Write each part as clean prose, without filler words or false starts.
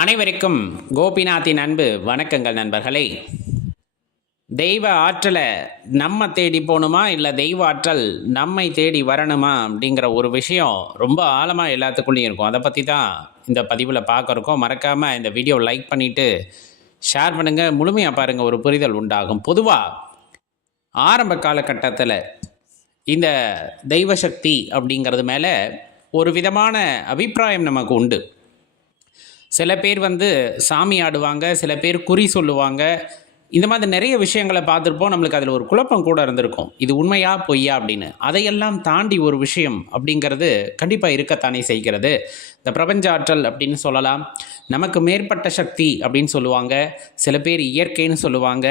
அனைவருக்கும் கோபிநாத்தின் அன்பு வணக்கங்கள் நண்பர்களே. தெய்வ ஆற்றலை நம்ம தேடி போகணுமா இல்லை தெய்வ ஆற்றல் நம்மை தேடி வரணுமா அப்படிங்கிற ஒரு விஷயம் ரொம்ப ஆழமாக எல்லாத்துக்குள்ளேயும் இருக்கும். அதை பற்றி தான் இந்த பதிவில் பார்க்குறோம். மறக்காமல் இந்த வீடியோ லைக் பண்ணிவிட்டு ஷேர் பண்ணுங்கள், முழுமையாக பாருங்கள், ஒரு புரிதல் உண்டாகும். பொதுவாக ஆரம்ப காலகட்டத்தில் இந்த தெய்வ சக்தி அப்படிங்கிறது மேலே ஒரு விதமான அபிப்பிராயம் நமக்கு உண்டு. சில பேர் சாமி ஆடுவாங்க, சில பேர் குறி சொல்லுவாங்க. இந்த மாதிரி நிறைய விஷயங்களை பார்த்துருப்போம். நம்மளுக்கு அதில் ஒரு குழப்பம் கூட இருந்திருக்கும், இது உண்மையா பொய்யா அப்படின்னு. அதையெல்லாம் தாண்டி ஒரு விஷயம் அப்படிங்கிறது கண்டிப்பாக இருக்கத்தானே செய்கிறது. இந்த பிரபஞ்ச ஆற்றல் அப்படின்னு சொல்லலாம், நமக்கு மேற்பட்ட சக்தி அப்படின்னு சொல்லுவாங்க, சில பேர் இயற்கைன்னு சொல்லுவாங்க,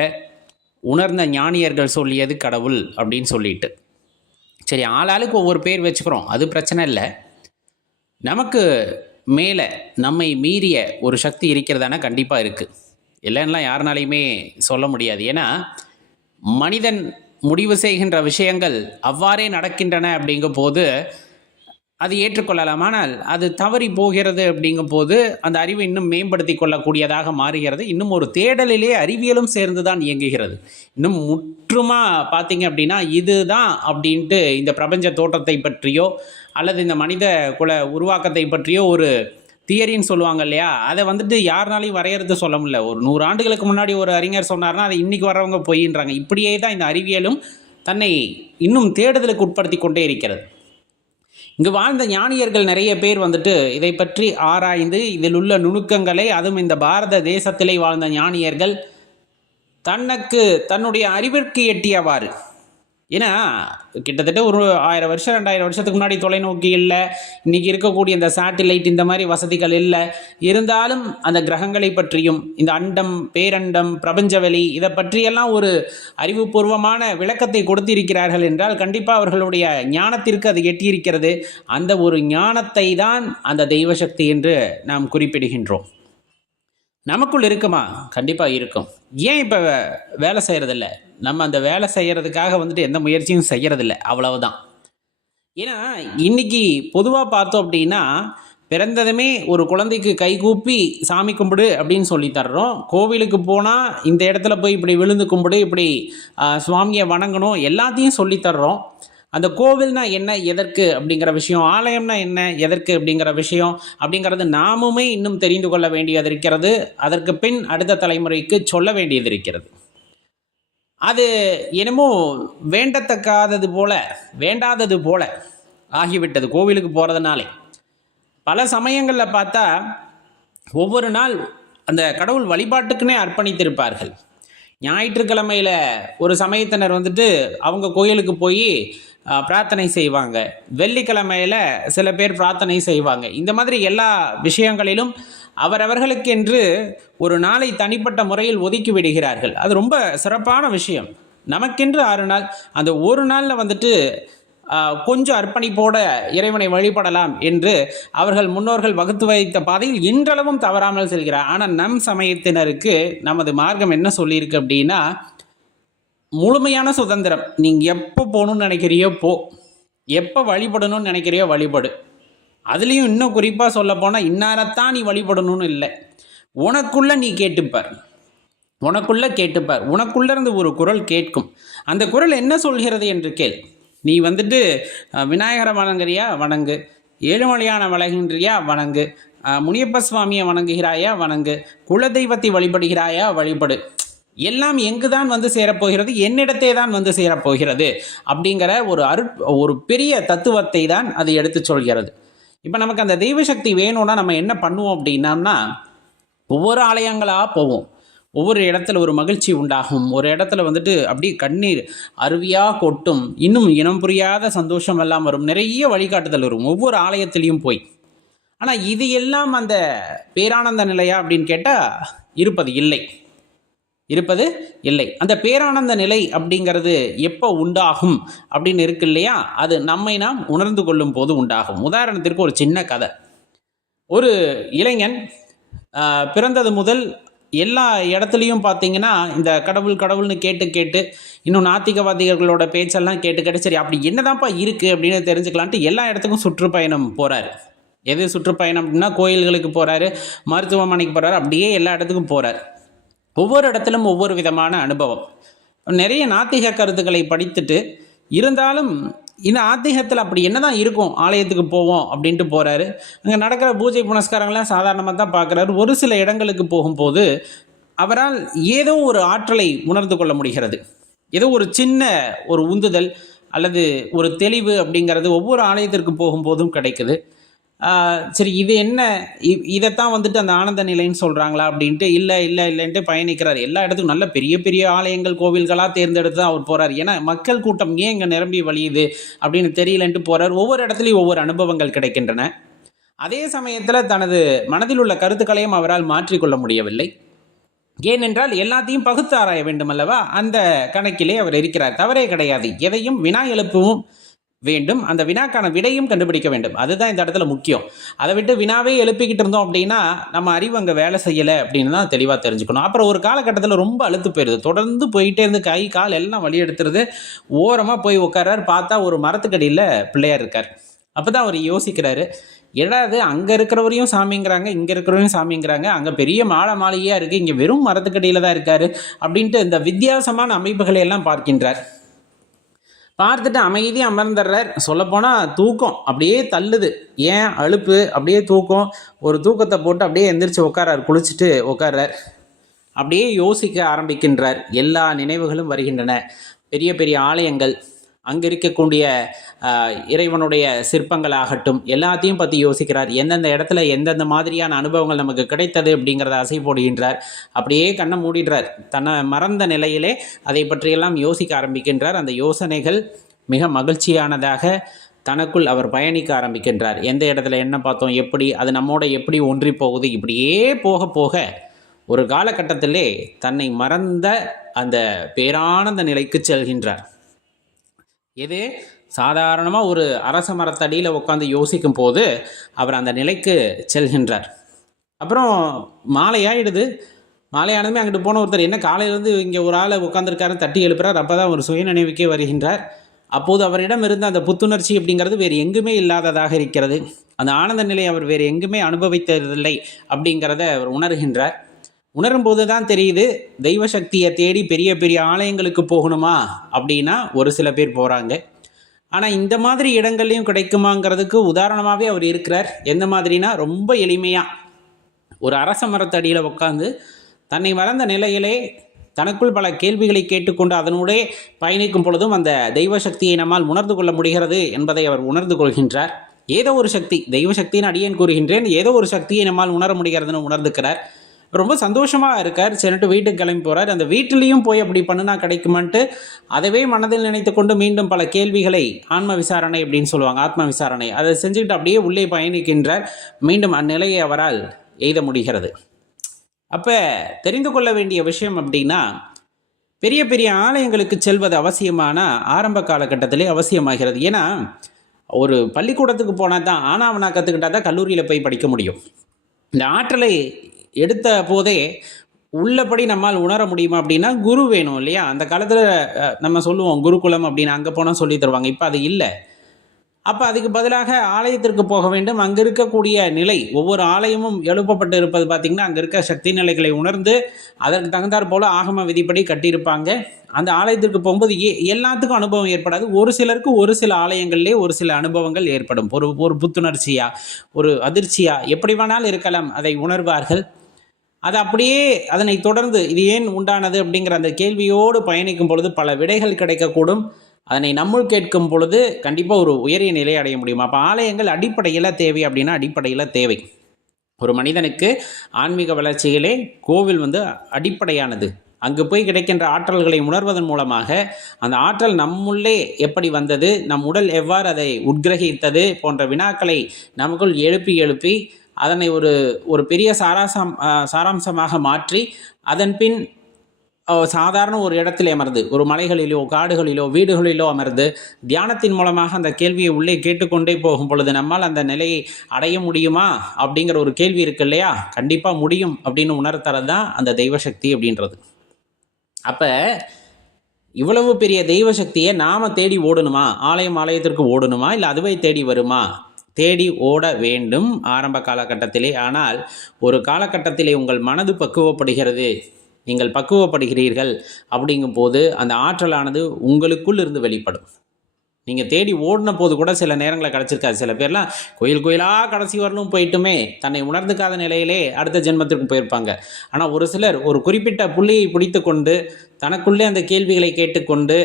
உணர்ந்த ஞானியர்கள் சொல்லியது கடவுள் அப்படின்னு சொல்லிட்டு. சரி, ஆளாளுக்கு ஒவ்வொரு பேர் வச்சுக்கிறோம், அது பிரச்சனை இல்லை. நமக்கு மேலே நம்மை மீறிய ஒரு சக்தி இருக்கிறதானா கண்டிப்பாக இருக்குது. இல்லைன்னா யாருனாலையுமே சொல்ல முடியாது. ஏன்னா மனிதன் முடிவு செய்கின்ற விஷயங்கள் அவ்வாறே நடக்கின்றன அப்படிங்கும் போது அது ஏற்றுக்கொள்ளலாம். ஆனால் அது தவறி போகிறது அப்படிங்கும் போது அந்த அறிவை இன்னும் மேம்படுத்தி கொள்ளக்கூடியதாக மாறுகிறது. இன்னும் ஒரு தேடலிலே அறிவியலும் சேர்ந்து தான் இயங்குகிறது. இன்னும் முற்றுமாக பார்த்தீங்க அப்படின்னா இதுதான் அப்படின்ட்டு இந்த பிரபஞ்ச தோற்றத்தை பற்றியோ அல்லது இந்த மனித குல உருவாக்கத்தை பற்றியோ ஒரு தியரின்னு சொல்லுவாங்க இல்லையா, அதை யாருனாலையும் வரையறுத்து சொல்ல முடியல. ஒரு 100 ஆண்டுகளுக்கு முன்னாடி ஒரு அறிஞர் சொன்னார்னா அதை இன்றைக்கி வர்றவங்க பொய்ன்றாங்க. இப்படியே தான் இந்த அறிவியலும் தன்னை இன்னும் தேடுதலுக்கு உட்படுத்தி கொண்டே இருக்கிறது. இங்கு வாழ்ந்த ஞானியர்கள் நிறைய பேர் இதை பற்றி ஆராய்ந்து இதில் உள்ள நுணுக்கங்களை, அதுவும் இந்த பாரத தேசத்திலே வாழ்ந்த ஞானியர்கள் தன்னுடைய அறிவிற்கு எட்டியவாறு, ஏன்னா கிட்டத்தட்ட ஒரு 1000 வருஷம் 2000 வருஷத்துக்கு முன்னாடி தொலைநோக்கி இல்லை, இன்றைக்கி இருக்கக்கூடிய இந்த சேட்டிலைட் இந்த மாதிரி வசதிகள் இல்லை. இருந்தாலும் அந்த கிரகங்களை பற்றியும் இந்த அண்டம், பேரண்டம், பிரபஞ்சவெளி இதை பற்றியெல்லாம் ஒரு அறிவுபூர்வமான விளக்கத்தை கொடுத்திருக்கிறார்கள் என்றால் கண்டிப்பாக அவர்களுடைய ஞானத்திற்கு அது எட்டியிருக்கிறது. அந்த ஒரு ஞானத்தை தான் அந்த தெய்வசக்தி என்று நாம் குறிப்பிடுகின்றோம். நமக்குள் இருக்குமா? கண்டிப்பாக இருக்கும். ஏன் இப்போ வேலை செய்கிறதில்ல? நம்ம அந்த வேலை செய்கிறதுக்காக எந்த முயற்சியும் செய்கிறதில்ல, அவ்வளவுதான். ஏன்னா இன்றைக்கி பொதுவாக பார்த்தோம் அப்படின்னா பிறந்ததுமே ஒரு குழந்தைக்கு கைகூப்பி சாமி கும்பிடு அப்படின்னு சொல்லி தர்றோம். கோவிலுக்கு போனால் இந்த இடத்துல போய் இப்படி விழுந்து கும்பிடு, இப்படி சுவாமியை வணங்கணும், எல்லாத்தையும் சொல்லித்தர்றோம். அந்த கோவில்னா என்ன, எதற்கு அப்படிங்கிற விஷயம், ஆலயம்னா என்ன, எதற்கு அப்படிங்கிற விஷயம் அப்படிங்கிறது நாமுமே இன்னும் தெரிந்து கொள்ள வேண்டியது இருக்கிறது. அதற்கு பின் அடுத்த தலைமுறைக்கு சொல்ல வேண்டியது இருக்கிறது. அது என்னமோ வேண்டத்தக்காதது போல, வேண்டாதது போல ஆகிவிட்டது கோவிலுக்கு போகிறதுனாலே. பல சமயங்களில் பார்த்தா ஒவ்வொரு நாள் அந்த கடவுள் வழிபாட்டுக்குன்னே அர்ப்பணித்திருப்பார்கள். ஞாயிற்றுக்கிழமையில் ஒரு சமயத்தினர் அவங்க கோயிலுக்கு போய் பிரார்த்தனை செய்வாங்க. வெள்ளிக்கிழமையில் சில பேர் பிரார்த்தனை செய்வாங்க. இந்த மாதிரி எல்லா விஷயங்களிலும் அவரவர்களுக்கென்று ஒரு நாளை தனிப்பட்ட முறையில் ஒதுக்கி விடுகிறார்கள். அது ரொம்ப சிறப்பான விஷயம். நமக்கென்று 6 நாள், அந்த ஒரு நாளில் கொஞ்சம் அர்ப்பணிப்போட இறைவனை வழிபடலாம் என்று அவர்கள் முன்னோர்கள் வகுத்து வைத்த பாதையில் இன்றளவும் தவறாமல் செல்கிறார். ஆனால் நம் சமயத்தினருக்கு நமது மார்க்கம் என்ன சொல்லியிருக்கு அப்படின்னா, முழுமையான சுதந்திரம். நீங்கள் எப்போ போகணுன்னு நினைக்கிறியோ போ, எப்போ வழிபடணும்னு நினைக்கிறியோ வழிபடு. அதுலேயும் இன்னும் குறிப்பாக சொல்ல போனால் இன்னாரத்தான் நீ வழிபடணும்னு இல்லை, உனக்குள்ளே நீ கேட்டுப்பார், உனக்குள்ளேருந்து ஒரு குரல் கேட்கும். அந்த குரல் என்ன சொல்கிறது என்று கேள். நீ விநாயகரை வணங்குறியா வணங்கு, ஏழுமலையான வணங்குகின்றியா வணங்கு, முனியப்ப சுவாமியை வணங்குகிறாயா வணங்கு, குலதெய்வத்தை வழிபடுகிறாயா வழிபடு. எல்லாம் எங்கு தான் சேரப்போகிறது, என்னிடத்தே தான் சேரப்போகிறது அப்படிங்கிற ஒரு பெரிய தத்துவத்தை தான் அது எடுத்து சொல்கிறது. இப்போ நமக்கு அந்த தெய்வசக்தி வேணும்னா நம்ம என்ன பண்ணுவோம் அப்படின்னா, ஒவ்வொரு ஆலயங்களாக போவோம். ஒவ்வொரு இடத்துல ஒரு மகிழ்ச்சி உண்டாகும், ஒரு இடத்துல அப்படியே கண்ணீர் அருவியாக கொட்டும், இன்னும் இனம் புரியாத சந்தோஷம் எல்லாம் வரும், நிறைய வழிகாட்டுதல் வரும் ஒவ்வொரு ஆலயத்திலையும் போய். ஆனால் இது எல்லாம் அந்த பேரானந்த நிலையா அப்படின்னு கேட்டால் இருப்பது இல்லை. அந்த பேரானந்த நிலை அப்படிங்கிறது எப்போ உண்டாகும் அப்படின்னு இருக்கு இல்லையா, அது நாம் உணர்ந்து கொள்ளும் போது உண்டாகும். உதாரணத்திற்கு ஒரு சின்ன கதை. ஒரு இளைஞன் பிறந்தது முதல் எல்லா இடத்துலையும் பார்த்தீங்கன்னா இந்த கடவுள்னு கேட்டு இன்னும் நாத்திகவாதிகளோட பேச்செல்லாம் கேட்டு சரி அப்படி என்னதான்ப்பா இருக்குது அப்படின்னு தெரிஞ்சுக்கலான்ட்டு எல்லா இடத்துக்கும் சுற்றுப்பயணம் போகிறார். எது சுற்றுப்பயணம் அப்படின்னா கோயில்களுக்கு போகிறாரு, மருத்துவமனைக்கு போகிறாரு, அப்படியே எல்லா இடத்துக்கும் போகிறார். ஒவ்வொரு இடத்திலும் ஒவ்வொரு விதமான அனுபவம். நிறைய நாத்திக கருத்துக்களை படித்துட்டு இருந்தாலும் இந்த ஆத்திகத்தில் அப்படி என்ன தான் இருக்கும், ஆலயத்துக்கு போவோம் அப்படின்ட்டு போகிறாரு. அங்கே நடக்கிற பூஜை புனஸ்காரங்கள்லாம் சாதாரணமாக தான் பார்க்குறாரு. ஒரு சில இடங்களுக்கு போகும்போது அவரால் ஏதோ ஒரு ஆற்றலை உணர்ந்து கொள்ள முடிகிறது. ஏதோ ஒரு சின்ன ஒரு உந்துதல் அல்லது ஒரு தெளிவு அப்படிங்கிறது ஒவ்வொரு ஆலயத்திற்கு போகும்போதும் கிடைக்குது. சரி, இது என்ன, இதைத்தான் வந்துட்டு அந்த ஆனந்த நிலைன்னு சொல்கிறாங்களா அப்படின்ட்டு இல்லைன்ட்டு பயணிக்கிறார். எல்லா இடத்துக்கும் நல்ல பெரிய பெரிய ஆலயங்கள் கோவில்களாக தேர்ந்தெடுத்து தான் அவர் போகிறார். ஏன்னா மக்கள் கூட்டம் ஏன் இங்கே நிரம்பி வழியுது அப்படின்னு தெரியலன்ட்டு போகிறார். ஒவ்வொரு இடத்துலையும் ஒவ்வொரு அனுபவங்கள் கிடைக்கின்றன. அதே சமயத்தில் தனது மனதில் உள்ள கருத்துக்களையும் அவரால் மாற்றிக்கொள்ள முடியவில்லை. ஏனென்றால் எல்லாத்தையும் பகுத்து ஆராய வேண்டும் அல்லவா, அந்த கணக்கிலே அவர் இருக்கிறார். தவறே கிடையாது. எதையும் வினா எழுப்பவும் வேண்டும், அந்த வினாக்கான விடையும் கண்டுபிடிக்க வேண்டும். அதுதான் இந்த இடத்துல முக்கியம். அதை விட்டு வினாவே எழுப்பிக்கிட்டு இருந்தோம் அப்படின்னா நம்ம அறிவு அங்கே வேலை செய்யலை அப்படின்னு தான் தெளிவாக தெரிஞ்சுக்கணும். அப்புறம் ஒரு காலகட்டத்தில் ரொம்ப அழுத்து போயிடுது. தொடர்ந்து போயிட்டே இருந்து கை கால் எல்லாம் வலி எடுத்துருது. ஓரமாக போய் உட்காரார். பார்த்தா ஒரு மரத்துக்கடியில் பிள்ளையார் இருக்கார். அப்போ தான் அவர் யோசிக்கிறாரு, எடாது அங்கே இருக்கிறவரையும் சாமிங்கிறாங்க, இங்கே இருக்கிறவரையும் சாமிங்கிறாங்க, அங்கே பெரிய மாளிகையாக இருக்குது, இங்கே வெறும் மரத்துக்கடியில் தான் இருக்கார் அப்படின்ட்டு இந்த வித்தியாசமான அமைப்புகளை எல்லாம் பார்க்கின்றார். பார்த்துட்டு அமைதியாக அமர்ந்துடுறார். சொல்லப்போனால் தூக்கம் அப்படியே தள்ளுது. ஏன் அலுப்பு, அப்படியே தூக்கம். ஒரு தூக்கத்தை போட்டு அப்படியே எந்திரிச்சு உட்காரார். குளிச்சுட்டு உட்கார்றார். அப்படியே யோசிக்க ஆரம்பிக்கின்றார். எல்லா நினைவுகளும் வருகின்றன. பெரிய பெரிய ஆலயங்கள், அங்கே இருக்கக்கூடிய இறைவனுடைய சிற்பங்கள் ஆகட்டும், எல்லாத்தையும் பற்றி யோசிக்கிறார். எந்தெந்த இடத்துல எந்தெந்த மாதிரியான அனுபவங்கள் நமக்கு கிடைத்தது அப்படிங்கிறத அசை போடுகின்றார். அப்படியே கண்ணை மூடிடுறார். தன்னை மறந்த நிலையிலே அதை பற்றியெல்லாம் யோசிக்க ஆரம்பிக்கின்றார். அந்த யோசனைகள் மிக மகிழ்ச்சியானதாக தனக்குள் அவர் பயணிக்க ஆரம்பிக்கின்றார். எந்த இடத்துல என்ன பார்த்தோம், எப்படி அது நம்மோட எப்படி ஒன்றி போகுது, இப்படியே போக போக ஒரு காலகட்டத்திலே தன்னை மறந்த அந்த பேரானந்த நிலைக்கு செல்கின்றார். இது சாதாரணமாக ஒரு அரச மரத்தடியில் உட்காந்து யோசிக்கும் போது அவர் அந்த நிலைக்கு செல்கின்றார். அப்புறம் மாலை ஆகிடுது. மாலையானதுமே அங்கிட்டு போன ஒருத்தர் என்ன காலையிலேருந்து இங்கே ஒரு ஆளை உட்காந்துருக்காருன்னு தட்டி எழுப்புறார். அப்போ தான் ஒரு சுய நினைவுக்கே வருகின்றார். அப்போது அவரிடம் இருந்த அந்த புத்துணர்ச்சி அப்படிங்கிறது வேறு எங்குமே இல்லாததாக இருக்கிறது. அந்த ஆனந்த நிலை அவர் வேறு எங்குமே அனுபவித்ததில்லை அப்படிங்கிறத அவர் உணர்கின்றார். உணரும்போது தான் தெரியுது, தெய்வ சக்தியை தேடி பெரிய பெரிய ஆலயங்களுக்கு போகணுமா அப்படின்னா ஒரு சில பேர் போகிறாங்க. ஆனால் இந்த மாதிரி இடங்கள்லையும் கிடைக்குமாங்கிறதுக்கு உதாரணமாகவே அவர் இருக்கிறார். எந்த மாதிரினா, ரொம்ப எளிமையாக ஒரு அரச மரத்தடியில் உட்காந்து தன்னை மறந்த நிலையிலே தனக்குள் பல கேள்விகளை கேட்டுக்கொண்டு அதனூடே பயணிக்கும் பொழுதும் அந்த தெய்வ சக்தியை நம்மால் உணர்ந்து கொள்ள முடிகிறது என்பதை அவர் உணர்ந்து கொள்கின்றார். ஏதோ ஒரு சக்தி, தெய்வ சக்தின்னு அடியேன் கூறுகின்றேன், ஏதோ ஒரு சக்தியை நம்மால் உணர முடிகிறதுன்னு உணர்ந்துக்கிறார். ரொம்ப சந்தோஷமாக இருக்கார். சரிட்டு வீட்டுக்கு கிளம்பி போகிறார். அந்த வீட்டிலையும் போய் அப்படி பண்ணுனா கிடைக்குமான்ட்டு அதவே மனதில் நினைத்து கொண்டு மீண்டும் பல கேள்விகளை, ஆன்ம விசாரணை அப்படின்னு சொல்லுவாங்க, ஆத்ம விசாரணை, அதை செஞ்சுக்கிட்டு அப்படியே உள்ளே பயணிக்கின்றார். மீண்டும் அந்நிலையை அவரால் எய்த முடிகிறது. அப்போ தெரிந்து கொள்ள வேண்டிய விஷயம் அப்படின்னா, பெரிய பெரிய ஆலயங்களுக்கு செல்வது அவசியமான ஆரம்ப காலகட்டத்திலே அவசியமாகிறது. ஏன்னா ஒரு பள்ளிக்கூடத்துக்கு போனால் தான் ஆனாவனா கற்றுக்கிட்டால் தான் கல்லூரியில் போய் படிக்க முடியும். இந்த ஆற்றலை எடுத்த போதே உள்ளபடி நம்மால் உணர முடியுமா அப்படின்னா குரு வேணும் இல்லையா. அந்த காலத்தில் நம்ம சொல்லுவோம் குருகுலம் அப்படின்னு, அங்கே போனால் சொல்லி தருவாங்க. இப்போ அது இல்லை. அப்போ அதுக்கு பதிலாக ஆலயத்திற்கு போக வேண்டும். அங்கே இருக்கக்கூடிய நிலை, ஒவ்வொரு ஆலயமும் எழுப்பப்பட்டு இருப்பது பார்த்திங்கன்னா அங்கே இருக்க சக்தி நிலைகளை உணர்ந்து அதற்கு தகுந்தாற் போல் ஆகம விதிப்படி கட்டியிருப்பாங்க. அந்த ஆலயத்திற்கு போகும்போது எல்லாத்துக்கும் அனுபவம் ஏற்படாது. ஒரு சிலருக்கு ஒரு சில ஆலயங்கள்லேயே ஒரு சில அனுபவங்கள் ஏற்படும். ஒரு புத்துணர்ச்சியாக, ஒரு அதிர்ச்சியாக, எப்படி வேணாலும் இருக்கலாம். அதை உணர்வார்கள். அது அப்படியே அதனை தொடர்ந்து இது ஏன் உண்டானது அப்படிங்கிற அந்த கேள்வியோடு பயணிக்கும் பொழுது பல விடைகள் கிடைக்கக்கூடும். அதனை நம்முள் கேட்கும் பொழுது கண்டிப்பாக ஒரு உயரிய நிலை அடைய முடியும். அப்போ ஆலயங்கள் அடிப்படையில் தேவை அப்படின்னா அடிப்படையில் தேவை. ஒரு மனிதனுக்கு ஆன்மீக வளர்ச்சிகளே கோவில் அடிப்படையானது. அங்கு போய் கிடைக்கின்ற ஆற்றல்களை உணர்வதன் மூலமாக அந்த ஆற்றல் நம்முள்ளே எப்படி வந்தது, நம் உடல் எவ்வாறு அதை உட்கிரகித்தது போன்ற வினாக்களை நமக்குள் எழுப்பி அதனை ஒரு பெரிய சாராம்சமாக மாற்றி அதன் பின் சாதாரண ஒரு இடத்தில் அமர்ந்து, ஒரு மலைகளிலோ காடுகளிலோ வீடுகளிலோ அமர்ந்து தியானத்தின் மூலமாக அந்த கேள்வியை உள்ளே கேட்டுக்கொண்டே போகும் பொழுது நம்மால் அந்த நிலையை அடைய முடியுமா அப்படிங்கிற ஒரு கேள்வி இருக்கு இல்லையா. கண்டிப்பாக முடியும் அப்படின்னு உணர்த்தறது தான் அந்த தெய்வசக்தி அப்படின்றது. அப்போ இவ்வளவு பெரிய தெய்வ சக்தியை நாம் தேடி ஓடணுமா, ஆலயத்திற்கு ஓடணுமா, இல்லை அதுவே தேடி வருமா? தேடி ஓட வேண்டும் ஆரம்ப காலகட்டத்திலே. ஆனால் ஒரு காலகட்டத்திலே உங்கள் மனது பக்குவப்படுகிறது, நீங்கள் பக்குவப்படுகிறீர்கள், அப்படிங்கும்போது அந்த ஆற்றலானது உங்களுக்குள் இருந்து வெளிப்படும். நீங்கள் தேடி ஓடின போது கூட சில நேரங்களில் கிடச்சிருக்காது. சில பேர்லாம் கோயில் கோயிலாக கடைசி வரலும் போயிட்டுமே தன்னை உணர்ந்துக்காத நிலையிலே அடுத்த ஜென்மத்திற்கு போயிருப்பாங்க. ஆனால் ஒரு சிலர் ஒரு குறிப்பிட்ட புள்ளியை பிடித்து கொண்டு தனக்குள்ளே அந்த கேள்விகளை கேட்டுக்கொண்டு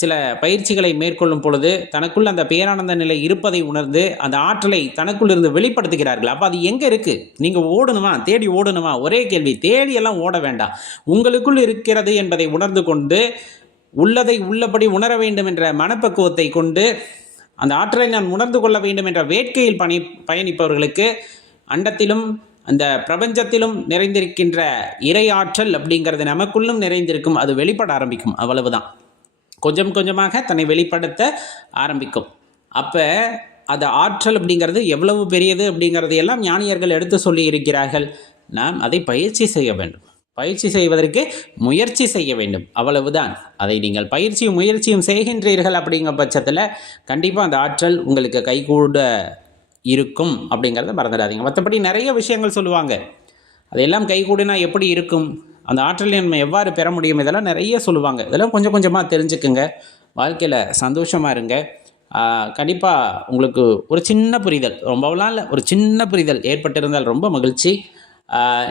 சில பயிற்சிகளை மேற்கொள்ளும் பொழுது தனக்குள்ள அந்த பேரானந்த நிலை இருப்பதை உணர்ந்து அந்த ஆற்றலை தனக்குள் இருந்து வெளிப்படுத்துகிறார்கள். அப்போ அது எங்கே இருக்குது? நீங்கள் ஓடணுமா, தேடி ஓடணுமா? ஒரே கேள்வி, தேடியெல்லாம் ஓட வேண்டாம். உங்களுக்குள் இருக்கிறது என்பதை உணர்ந்து கொண்டு உள்ளதை உள்ளபடி உணர வேண்டும் என்ற மனப்பக்குவத்தை கொண்டு அந்த ஆற்றலை நான் உணர்ந்து கொள்ள வேண்டும் என்ற வேட்கையில் பயணிப்பவர்களுக்கு அண்டத்திலும் அந்த பிரபஞ்சத்திலும் நிறைந்திருக்கின்ற இறை ஆற்றல் அப்படிங்கிறது நமக்குள்ளும் நிறைந்திருக்கும். அது வெளிப்பட ஆரம்பிக்கும். அவ்வளவுதான். கொஞ்சம் கொஞ்சமாக தன்னை வெளிப்படுத்த ஆரம்பிக்கும். அப்போ அது ஆற்றல் அப்படிங்கிறது எவ்வளவு பெரியது அப்படிங்கிறது எல்லாம் ஞானியர்கள் எடுத்து சொல்லி இருக்கிறார்கள். நாம் அதை பயிற்சி செய்ய வேண்டும். பயிற்சி செய்வதற்கு முயற்சி செய்ய வேண்டும். அவ்வளவுதான். அதை நீங்கள் பயிற்சியும் முயற்சியும் செய்கின்றீர்கள் அப்படிங்கிற பட்சத்தில் கண்டிப்பாக அந்த ஆற்றல் உங்களுக்கு கைகூட இருக்கும் அப்படிங்கிறத மறந்துடாதீங்க. மற்றபடி நிறைய விஷயங்கள் சொல்லுவாங்க. அதையெல்லாம் கைகூடினா எப்படி இருக்கும், அந்த ஆற்றலை நம்ம எவ்வாறு பெற முடியும், இதெல்லாம் நிறைய சொல்லுவாங்க. இதெல்லாம் கொஞ்சம் கொஞ்சமாக தெரிஞ்சுக்குங்க. வாழ்க்கையில் சந்தோஷமாக இருங்க. கண்டிப்பாக உங்களுக்கு ஒரு சின்ன புரிதல், ரொம்பலாம் இல்லை, ஒரு சின்ன புரிதல் ஏற்பட்டிருந்தால் ரொம்ப மகிழ்ச்சி.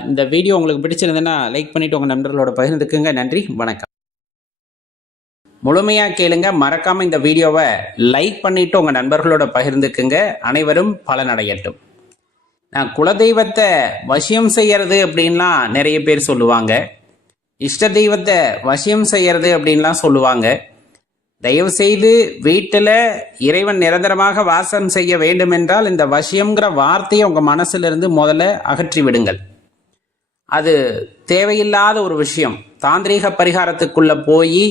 இந்த வீடியோ உங்களுக்கு பிடிச்சிருந்ததுன்னா லைக் பண்ணிவிட்டு உங்கள் நண்பர்களோட பகிர்ந்துக்குங்க. நன்றி, வணக்கம். முழுமையாக கேளுங்க. மறக்காமல் இந்த வீடியோவை லைக் பண்ணிவிட்டு உங்கள் நண்பர்களோட பகிர்ந்துக்குங்க. அனைவரும் பலனடையட்டும். நான் குலதெய்வத்தை வசியம் செய்கிறது அப்படின்லாம் நிறைய பேர் சொல்லுவாங்க. இஷ்ட தெய்வத்தை வசியம் செய்கிறது அப்படின்லாம் சொல்லுவாங்க. தயவு செய்து வீட்டில் இறைவன் நிரந்தரமாக வாசம் செய்ய வேண்டும் என்றால் இந்த வசியம்ங்கிற வார்த்தையை உங்கள் மனசிலிருந்து முதல்ல அகற்றி விடுங்கள். அது தேவையில்லாத ஒரு விஷயம். தாந்திரீக பரிகாரத்துக்குள்ளே போய்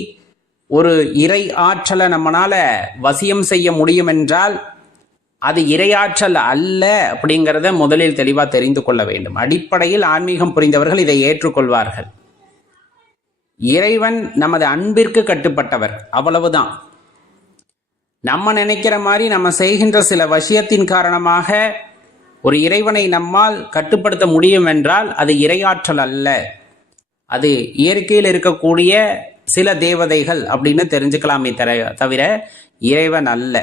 ஒரு இறை ஆற்றலை நம்மளால் வசியம் செய்ய முடியும் என்றால் அது இறையாற்றல் அல்ல அப்படிங்கிறத முதலில் தெளிவாக தெரிந்து கொள்ள வேண்டும். அடிப்படையில் ஆன்மீகம் புரிந்தவர்கள் இதை ஏற்றுக்கொள்வார்கள். இறைவன் நமது அன்பிற்கு கட்டுப்பட்டவர், அவ்வளவுதான். நம்ம நினைக்கிற மாதிரி நம்ம செய்கின்ற சில விஷயத்தின் காரணமாக ஒரு இறைவனை நம்மால் கட்டுப்படுத்த முடியும் என்றால் அது இறையாற்றல் அல்ல, அது இயற்கையில் இருக்கக்கூடிய சில தேவதைகள் அப்படின்னு தெரிஞ்சுக்கலாமே தவிர இறைவன் அல்ல.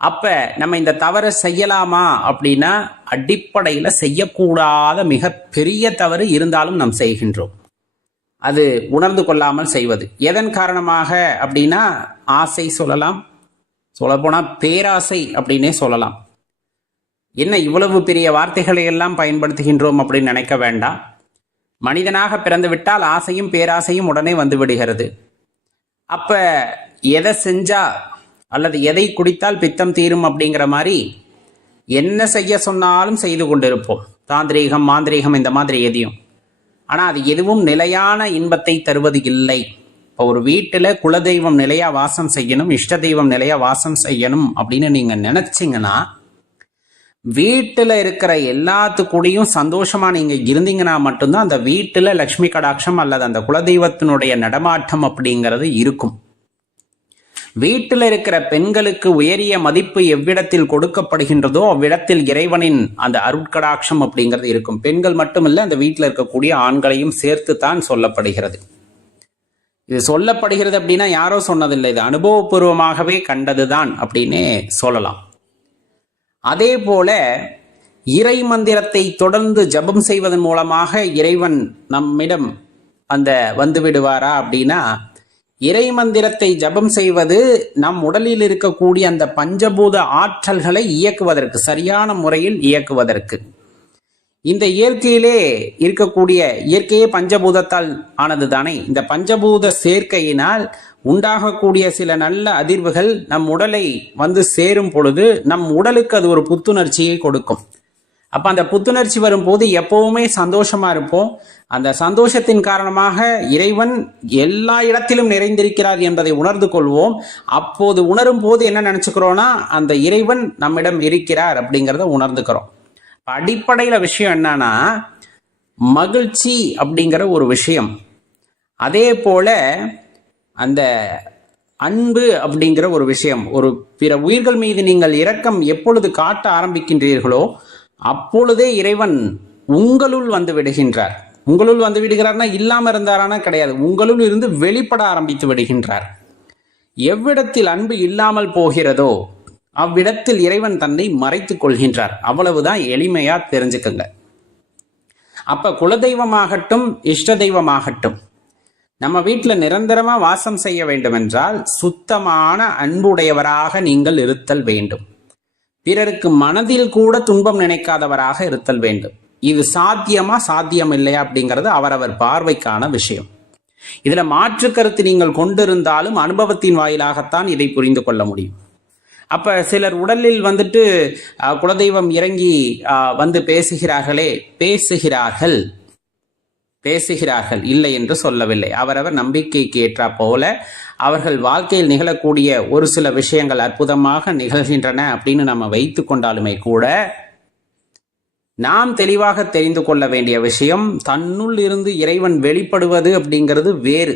அப்ப நம்ம இந்த தவறை செய்யலாமா அப்படின்னா அடிப்படையில் செய்யக்கூடாத மிகப்பெரிய தவறு இருந்தாலும் நாம் செய்கின்றோம். அது உணர்ந்து கொள்ளாமல் செய்வது. எதன் காரணமாக அப்படின்னா ஆசை சொல்லலாம், சொல்லப்போனால் பேராசை அப்படின்னே சொல்லலாம். என்ன இவ்வளவு பெரிய வார்த்தைகளை எல்லாம் பயன்படுத்துகின்றோம் அப்படின்னு நினைக்க வேண்டாம். மனிதனாக பிறந்து விட்டால் ஆசையும் பேராசையும் உடனே வந்து விடுகிறது. அப்ப எதை செஞ்சா அல்லது எதை குடித்தால் பித்தம் தீரும் அப்படிங்கிற மாதிரி என்ன செய்ய சொன்னாலும் செய்து கொண்டிருப்போம். தாந்திரீகம், மாந்திரீகம், இந்த மாதிரி எதையும். ஆனால் அது எதுவும் நிலையான இன்பத்தை தருவது இல்லை. இப்போ ஒரு வீட்டில் குலதெய்வம் நிலையா வாசம் செய்யணும், இஷ்ட தெய்வம் நிலையா வாசம் செய்யணும் அப்படின்னு நீங்கள் நினைச்சிங்கன்னா வீட்டில் இருக்கிற எல்லாத்துக்கூடையும் சந்தோஷமா நீங்கள் இருந்தீங்கன்னா மட்டும்தான் அந்த வீட்டில் லக்ஷ்மி கடாட்சம் அல்லது அந்த குலதெய்வத்தினுடைய நடமாட்டம் அப்படிங்கிறது இருக்கும். வீட்டில் இருக்கிற பெண்களுக்கு உயரிய மதிப்பு எவ்விடத்தில் கொடுக்கப்படுகின்றதோ அவ்விடத்தில் இறைவனின் அந்த அருட்கடாட்சம் அப்படிங்கிறது இருக்கும். பெண்கள் மட்டுமில்லை, அந்த வீட்டில் இருக்கக்கூடிய ஆண்களையும் சேர்த்து தான் சொல்லப்படுகிறது. இது சொல்லப்படுகிறது அப்படின்னா யாரோ சொன்னதில்லை, இது அனுபவபூர்வமாகவே கண்டதுதான் அப்படின்னே சொல்லலாம். அதே போல இறை மந்திரத்தை தொடர்ந்து ஜபம் செய்வதன் மூலமாக இறைவன் நம்மிடம் அந்த வந்து விடுவாரா அப்படின்னா, இறை மந்திரத்தை ஜபம் செய்வது நம் உடலில் இருக்கக்கூடிய அந்த பஞ்சபூத ஆற்றல்களை இயக்குவதற்கு, சரியான முறையில் இயக்குவதற்கு. இந்த இயற்கையிலே இருக்கக்கூடிய இயற்கையே பஞ்சபூதத்தால் ஆனது தானே. இந்த பஞ்சபூத சேர்க்கையினால் உண்டாகக்கூடிய சில நல்ல அதிர்வுகள் நம் உடலை வந்து சேரும் பொழுது நம் உடலுக்கு அது ஒரு புத்துணர்ச்சியை கொடுக்கும். அப்ப அந்த புத்துணர்ச்சி வரும்போது எப்பவுமே சந்தோஷமா இருப்போம். அந்த சந்தோஷத்தின் காரணமாக இறைவன் எல்லா இடத்திலும் நிறைந்திருக்கிறார் என்பதை உணர்ந்து கொள்வோம். அப்போது உணரும் போது என்ன நினைச்சுக்கிறோம்னா அந்த இறைவன் நம்மிடம் இருக்கிறார் அப்படிங்கிறத உணர்ந்துக்கிறோம். அடிப்படையில விஷயம் என்னன்னா மகிழ்ச்சி அப்படிங்கிற ஒரு விஷயம். அதே போல அந்த அன்பு அப்படிங்கிற ஒரு விஷயம், ஒரு பிற உயிர்கள் மீது நீங்கள் இரக்கம் எப்பொழுது காட்ட ஆரம்பிக்கின்றீர்களோ அப்பொழுதே இறைவன் உங்களுள் வந்து விடுகின்றார். உங்களுள் வந்து விடுகிறார்னா இல்லாம இருந்தாரானா கிடையாது, உங்களுள் இருந்து வெளிப்பட ஆரம்பித்து விடுகின்றார். எவ்விடத்தில் அன்பு இல்லாமல் போகிறதோ அவ்விடத்தில் இறைவன் தன்னை மறைத்துக் கொள்கின்றார். அவ்வளவுதான், எளிமையா தெரிஞ்சுக்கங்க. அப்ப குலதெய்வமாகட்டும் இஷ்ட தெய்வமாகட்டும் நம்ம வீட்டில் நிரந்தரமா வாசம் செய்ய வேண்டும் என்றால் சுத்தமான அன்புடையவராக நீங்கள் இருத்தல் வேண்டும். பிறருக்கு மனதில் கூட துன்பம் நினைக்காதவராக இருத்தல் வேண்டும். இது சாத்தியமா சாத்தியம் இல்லையா அப்படிங்கிறது அவரவர் பார்வைக்கான விஷயம். இதுல மாற்று கருத்து நீங்கள் கொண்டிருந்தாலும் அனுபவத்தின் வாயிலாகத்தான் இதை புரிந்து கொள்ள முடியும். அப்ப சிலர் உடலில் வந்துட்டு குலதெய்வம் இறங்கி வந்து பேசுகிறார்கள் இல்லை என்று சொல்லவில்லை. அவரவர் நம்பிக்கைக்கு ஏற்ற போல அவர்கள் வாழ்க்கையில் நிகழக்கூடிய ஒரு சில விஷயங்கள் அற்புதமாக நிகழ்கின்றன அப்படின்னு நம்ம வைத்து கொண்டாலுமே கூட நாம் தெளிவாக தெரிந்து கொள்ள வேண்டிய விஷயம், தன்னுள் இருந்து இறைவன் வெளிப்படுவது அப்படிங்கிறது வேறு.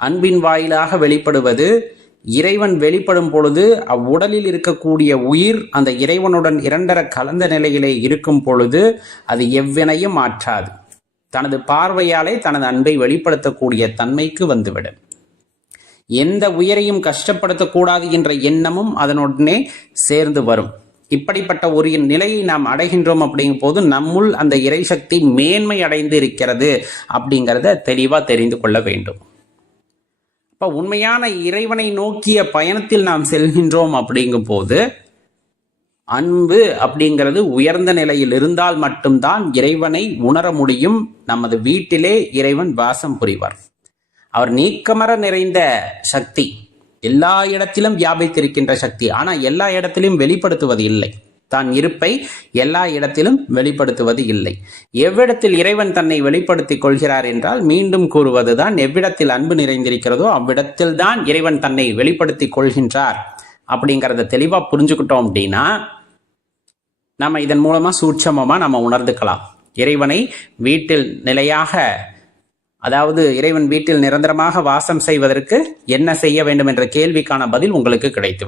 அன்பின் வாயிலாக வெளிப்படுவது, இறைவன் வெளிப்படும் பொழுது அவ்வுடலில் இருக்கக்கூடிய உயிர் அந்த இறைவனுடன் இரண்டர கலந்த நிலையிலே இருக்கும் பொழுது அது எவ்வினையும் மாற்றாது. தனது பார்வையாலே தனது அன்பை வெளிப்படுத்தக்கூடிய தன்மைக்கு வந்துவிடும். எந்த உயிரையும் கஷ்டப்படுத்தக்கூடாது என்ற எண்ணமும் அதனுடனே சேர்ந்து வரும். இப்படிப்பட்ட ஒரு நிலையை நாம் அடைகின்றோம் அப்படிங்கும் போது நம்முள் அந்த இறை சக்தி மேன்மை அடைந்து இருக்கிறது அப்படிங்கிறத தெளிவாக தெரிந்து கொள்ள வேண்டும். இப்போ உண்மையான இறைவனை நோக்கிய பயணத்தில் நாம் செல்கின்றோம் அப்படிங்கும் போது அன்பு அப்படிங்கிறது உயர்ந்த நிலையில் இருந்தால் மட்டும்தான் இறைவனை உணர முடியும். நமது வீட்டிலே இறைவன் வாசம் புரிவார். அவர் நீக்கமர நிறைந்த சக்தி, எல்லா இடத்திலும் வியாபித்திருக்கின்ற சக்தி. ஆனால் எல்லா இடத்திலும் வெளிப்படுத்துவது இல்லை. தான் இருப்பை எல்லா இடத்திலும் வெளிப்படுத்துவது இல்லை. எவ்விடத்தில் இறைவன் தன்னை வெளிப்படுத்திக் கொள்கிறார் என்றால் மீண்டும் கூறுவதுதான், எவ்விடத்தில் அன்பு நிறைந்திருக்கிறதோ அவ்விடத்தில் தான் இறைவன் தன்னை வெளிப்படுத்திக் கொள்கின்றார் அப்படிங்கிறத தெளிவாக புரிஞ்சுக்கிட்டோம் அப்படின்னா நம்ம இதன் மூலமாக சூட்சமமாக நம்ம உணர்ந்துக்கலாம். இறைவனை வீட்டில் நிலையாக, அதாவது இறைவன் வீட்டில் நிரந்தரமாக வாசம் செய்வதற்கு என்ன செய்ய வேண்டும் என்ற கேள்விக்கான பதில் உங்களுக்கு கிடைத்து.